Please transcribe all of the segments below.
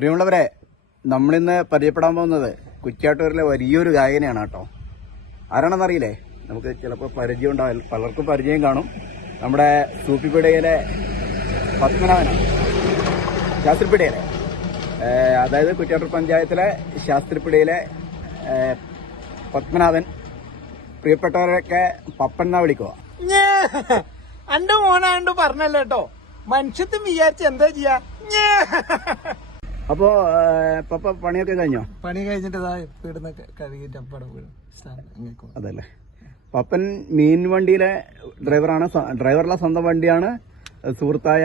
പ്രിയമുള്ളവരെ നമ്മളിന്ന് പരിചയപ്പെടാൻ പോകുന്നത് കുറ്റ്യാട്ടൂരിലെ വലിയൊരു ഗായകനെയാണ് കേട്ടോ. ആരാണെന്നറിയില്ലേ? നമുക്ക് ചിലപ്പോൾ പരിചയം ഉണ്ടാവില്ല പലർക്കും പരിചയം കാണും. നമ്മുടെ സൂപ്പിപ്പിടയിലെ പത്മനാഭനാണ്. ശാസ്ത്രിപ്പിടയിലെ അതായത് കുറ്റ്യാട്ടൂർ പഞ്ചായത്തിലെ ശാസ്ത്രിപ്പിടയിലെ പത്മനാഭൻ. പ്രിയപ്പെട്ടവരൊക്കെ പപ്പൻ എന്നാ വിളിക്കുക എന്റെ മോനാണ്ട് പറഞ്ഞല്ലോ കേട്ടോ. മനുഷ്യത്വം വിചാരിച്ച് എന്താ ചെയ്യാ. അപ്പോ പപ്പ പണിയൊക്കെ കഴിഞ്ഞോ? പണി കഴിഞ്ഞിട്ട് അപ്പടെ വീട് അതല്ലേ. പപ്പൻ മീൻ വണ്ടിയിലെ ഡ്രൈവറാണ്. ഡ്രൈവറുള്ള ഡ്രൈവറുടെ സ്വന്തം വണ്ടിയാണ്. സുഹൃത്തായ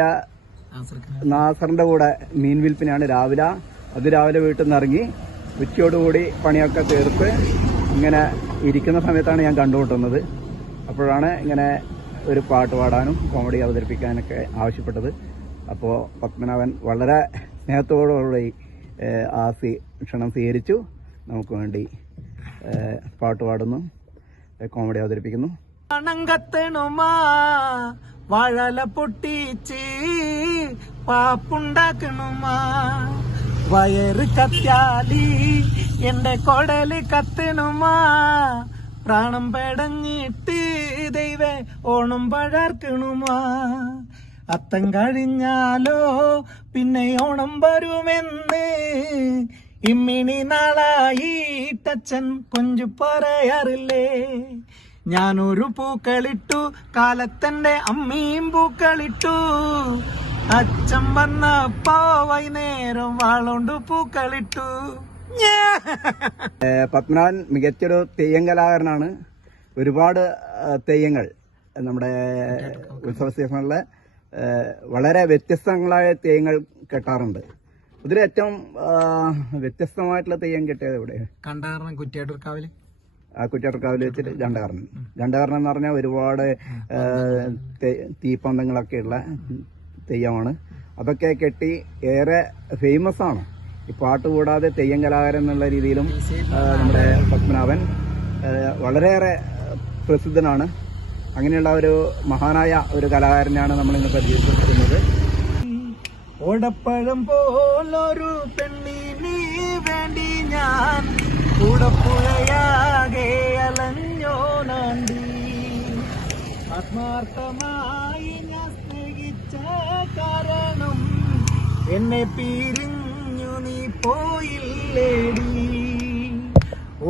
നാസറിന്റെ കൂടെ മീൻ വിൽപ്പനയാണ് രാവിലെ. അതിരാവിലെ വീട്ടിൽ നിന്ന് ഇറങ്ങി ഉച്ചയോടുകൂടി പണിയൊക്കെ തീർത്ത് ഇങ്ങനെ ഇരിക്കുന്ന സമയത്താണ് ഞാൻ കണ്ടുമുട്ടുന്നത്. അപ്പോഴാണ് ഇങ്ങനെ ഒരു പാട്ട് പാടാനും കോമഡി അവതരിപ്പിക്കാനൊക്കെ ആവശ്യപ്പെട്ടത്. അപ്പോൾ പത്മനാഭൻ വളരെ സ്നേഹത്തോടുകൂടി ഏഹ്, ആ സ്വീ- ക്ഷണം സ്വീകരിച്ചു. നമുക്ക് വേണ്ടി പാട്ട് പാടുന്നു. കോമഡി അവതരിപ്പിക്കുന്നു. വാഴല പൊട്ടിച്ച് പാപ്പുണ്ടാക്കണുമാ വയറ് കത്യാലി എന്റെ കൊടൽ കത്തണുമാ. പ്രാണം പെടഞ്ഞിട്ട് ദൈവ ഓണം പഴർക്കണുമാ. അത്തം കഴിഞ്ഞാലോ പിന്നെ ഓണം വരുമെന്ന്. ഇമ്മിണി നാളായി നാളായിട്ടച്ഛൻ കൊഞ്ചു പറയാറില്ലേ? ഞാനൊരു പൂക്കളിട്ടു കാലത്തന്റെ അമ്മയും പൂക്കളിട്ടു. അച്ഛൻ വന്നപ്പോ വൈകുന്നേരം വാളോണ്ട് പൂക്കളിട്ടു. പത്മനാഭൻ മികച്ചൊരു തെയ്യം കലാകാരനാണ്. ഒരുപാട് തെയ്യങ്ങൾ നമ്മുടെ ഉത്സവ സീസണിലെ വളരെ വ്യത്യസ്തങ്ങളായ തെയ്യങ്ങൾ കെട്ടാറുണ്ട്. ഇതിൽ ഏറ്റവും വ്യത്യസ്തമായിട്ടുള്ള തെയ്യം കെട്ടിയത് എവിടെ? കണ്ടാറിന് കുറ്റിയാട്ടൂർ ആ കുറ്റിയാട്ടർക്കാവിൽ വെച്ചിട്ട് ജണ്ടകാരൻ ജണ്ടകാരൻ എന്ന് പറഞ്ഞാൽ ഒരുപാട് ഏഹ്, തെ- തീപ്പന്തങ്ങളൊക്കെ ഉള്ള തെയ്യമാണ്. അതൊക്കെ കെട്ടി ഏറെ ഫേമസ് ആണ്. ഈ പാട്ട് കൂടാതെ തെയ്യം കലാകാരൻ എന്നുള്ള രീതിയിലും നമ്മുടെ പത്മനാഭൻ വളരെയേറെ പ്രസിദ്ധനാണ്. അങ്ങനെയുള്ള ഒരു മഹാനായ ഒരു കലാകാരനെയാണ് നമ്മൾ ഇന്ന് പരിചയപ്പെടുത്തുന്നത്. ഓടപ്പഴം പോലൊരു പെണ്ണിന് വേണ്ടി ഞാൻ കൂടപ്പുഴയാകെ അലഞ്ഞോ നാണ്ടി ആത്മാർത്ഥമായി ഞാൻ സ്നേഹിച്ച കാരണം എന്നെ പിരിഞ്ഞു നീ പോയില്ലേടി.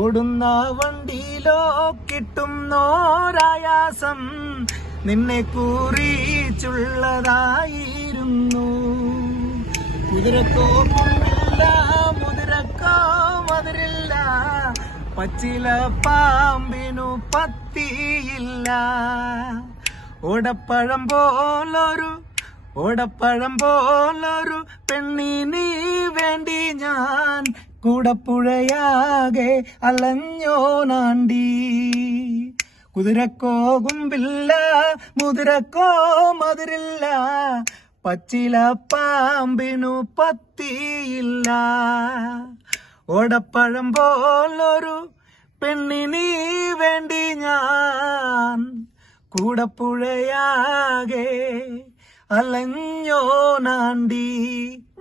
ഓടുന്ന വണ്ടിയിലോ കിട്ടുന്നോരായാസം നിന്നെ കുറിച്ചുള്ളതായിരുന്നു. കുതിരക്കോ മുതിരില്ല മുതിരക്കോ മതിരില്ല പച്ചില പാമ്പിനു പത്തിയില്ല. ഓടപ്പഴം പോലൊരു ഓടപ്പഴം പോലൊരു പെണ്ണിനീ വേണ്ടി ഞാൻ കൂടപ്പുഴയാകെ അലഞ്ഞോ നാണ്ടി കുതിരക്കോ കുമ്പില്ല മുതിരക്കോ മതിരില്ല പച്ചില പാമ്പിനു പത്തിയില്ല ഓടപ്പഴം പോലൊരു പെണ്ണിനി വേണ്ടി ഞാൻ കൂടപ്പുഴയാകെ അലഞ്ഞോ നാണ്ടി.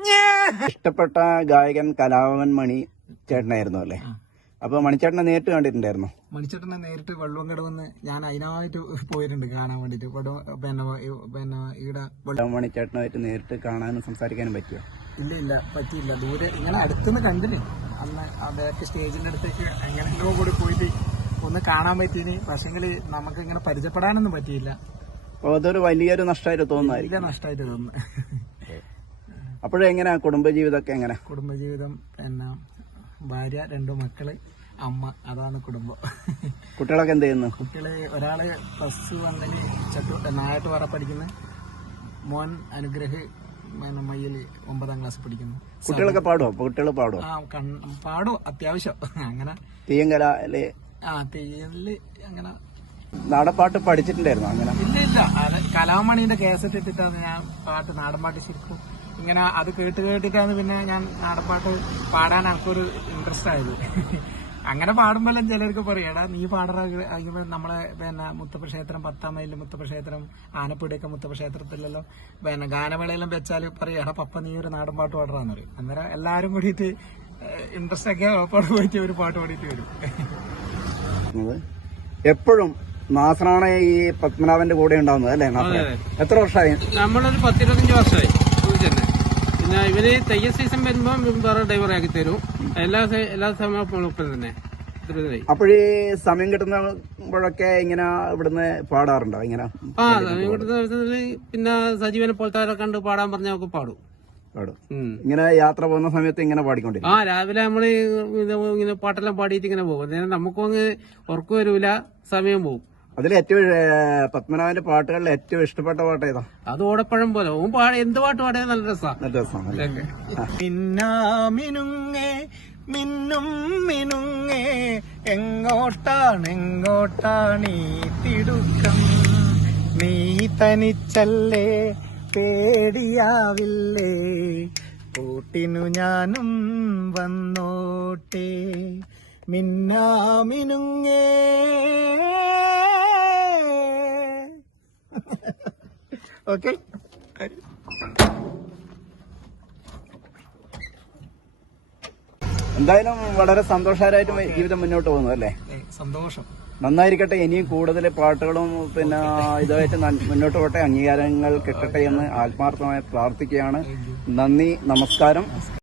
ഇഷ്ടപ്പെട്ട ഗായകൻ കലാഭവൻ മണി ചേട്ടനായിരുന്നു അല്ലേ? അപ്പൊ മണിച്ചേട്ടനെ നേരിട്ട് കണ്ടിട്ടുണ്ടായിരുന്നു? മണിച്ചേട്ടനെ നേരിട്ട് വള്ളുവങ്കടവെന്ന് ഞാൻ അതിനായിട്ട് പോയിട്ടുണ്ട് കാണാൻ വേണ്ടിട്ട് പിന്നെ പിന്നെ ഇവിടെ മണിച്ചേട്ടനായിട്ട് നേരിട്ട് കാണാനും സംസാരിക്കാനും പറ്റുമോ ഇല്ല ഇല്ല പറ്റിയില്ല. ദൂരെ ഇങ്ങനെ അടുത്തുനിന്ന് കണ്ടിന്. അന്ന് അദ്ദേഹത്തെ സ്റ്റേജിന്റെ അടുത്തേക്ക് എങ്ങനെയോ കൂടി പോയിട്ട് ഒന്ന് കാണാൻ പറ്റീന് പക്ഷെങ്കിൽ നമുക്ക് ഇങ്ങനെ പരിചയപ്പെടാനൊന്നും പറ്റിയില്ല. അതൊരു വലിയൊരു നഷ്ടമായിട്ട് തോന്നുന്നു നഷ്ടമായിട്ട് തോന്നുന്നു. അപ്പോഴും എങ്ങനെയാ കുടുംബജീവിതമൊക്കെ എങ്ങനെ? കുടുംബജീവിതം പിന്നെ ഭാര്യ രണ്ടു മക്കൾ അമ്മ അതാണ് കുടുംബം. കുട്ടികളൊക്കെ എന്ത് ചെയ്യുന്നു? കുട്ടികൾ ഒരാൾ പ്ലസ് ടു അങ്ങനെ ചട്ടു നായാട്ടുപാറ പഠിക്കുന്നു. മോൻ അനുഗ്രഹ് മയ്യിൽ മയ്യൽ ഒമ്പതാം ക്ലാസ് പഠിക്കുന്നു. കുട്ടികളൊക്കെ പാടുമോ കുട്ടികൾ പാടുമോ ആ പാടും? അത്യാവശ്യം. അങ്ങനെ. തെയ്യങ്കല അല്ലെ ആ തെയ്യൽ അങ്ങനെ. നാടപ്പാട്ട് പഠിച്ചിട്ടുണ്ടായിരുന്നു അങ്ങനെ? ഇല്ല ഇല്ല. കലാമണിന്റെ കലാമണീന്റെ കേസറ്റ് ഇട്ടിട്ടാണ് ഞാൻ പാട്ട് നാടൻപാട്ട് ശരിക്കും ഇങ്ങനെ അത് കേട്ട് കേട്ടിട്ടാണ് പിന്നെ ഞാൻ നാടപ്പാട്ട് പാടാൻ എനിക്കൊരു ഇൻട്രസ്റ്റ് ആയത്. അങ്ങനെ പാടുമ്പോഴും ചിലർക്ക് പറയടാ നീ പാടറ ഇങ്ങനെ നമ്മളെ പിന്നെ മുത്തപ്പ ക്ഷേത്രം പത്താം മൈലിൽ മുത്തപ്പ ക്ഷേത്രം ആനപ്പുടിയൊക്കെ മുത്തപ്പ ക്ഷേത്രത്തിലല്ലോ പിന്നെ ഗാനമേളയെല്ലാം വെച്ചാൽ പറയടാ പപ്പ നീ ഒരു നാടൻ പാട്ട് പാടറാന്ന് പറയും. അന്നേരം എല്ലാരും കൂടിയിട്ട് ഇൻട്രസ്റ്റ് ഒക്കെ പാട്ട് പോയിട്ട് ഒരു പാട്ട് പാടിയിട്ട് വരും. എപ്പോഴും നാസറാണ് ഈ പത്മനാഭന്റെ കൂടെ ഉണ്ടാവുന്നത് അല്ലേ എത്ര വർഷമായി? നമ്മളൊരു പത്തിരുപത്തഞ്ച് വർഷമായി. ഇവർ തെയ്യ സീസൺ വരുമ്പോ വേറെ ഡ്രൈവറെ ആക്കി തരും. എല്ലാ എല്ലാ സമയവും ഒപ്പം തന്നെ. അപ്പോഴേ സമയം കിട്ടുമ്പോഴൊക്കെ ഇങ്ങനെ ഇവിടുന്ന് പാടാറുണ്ടോ? ഇങ്ങനെ ആ ഇവിടുത്തെ ദിവസത്തിൽ പിന്നെ സജീവനെ പോലത്തെ കണ്ട് പാടാൻ പറഞ്ഞാൽ നമുക്ക് പാടും. പാടും. ഇങ്ങനെ യാത്ര പോകുന്ന സമയത്ത് ഇങ്ങനെ പാടിക്കൊണ്ടിരിക്കും. ആ രാവിലെ നമ്മൾ ഇങ്ങനെ പാട്ടെല്ലാം പാടിയിട്ട് ഇങ്ങനെ പോകും. നമുക്കും അങ്ങ് ഉറക്കം വരൂല സമയം പോകും അതിൽ ഏറ്റവും പത്മനാഭന്റെ പാട്ടുകളിൽ ഏറ്റവും ഇഷ്ടപ്പെട്ട പാട്ട് ഏതാ? അത് ഓടപ്പഴം പോലെ. ഓൻ പാട എന്ത് പാട്ട് പാടിയാൽ നല്ല രസമാണ് നല്ല രസമാണ് മിന്നാമിനുങ്ങേ മിന്നും മിനുങ്ങേ എങ്ങോട്ടാണ് എങ്ങോട്ടാണ് ഈ തിടുക്കം? നീ തനിച്ചല്ലേ പേടിയാവില്ലേ? കൂട്ടിനു ഞാനും വന്നോട്ടെ. മിന്നാമിനുങ്ങേ ഓക്കെ. എന്തായാലും വളരെ സന്തോഷകരമായിട്ട് ജീവിതം മുന്നോട്ട് പോകുന്നു അല്ലേ? സന്തോഷം. നന്നായിരിക്കട്ടെ ഇനിയും കൂടുതൽ പാട്ടുകളും പിന്നെ ഇതായിട്ട് മുന്നോട്ട് പോട്ടെ അംഗീകാരങ്ങൾ കിട്ടട്ടെ എന്ന് ആത്മാർത്ഥമായി പ്രാർത്ഥിക്കുകയാണ്. നന്ദി നമസ്കാരം.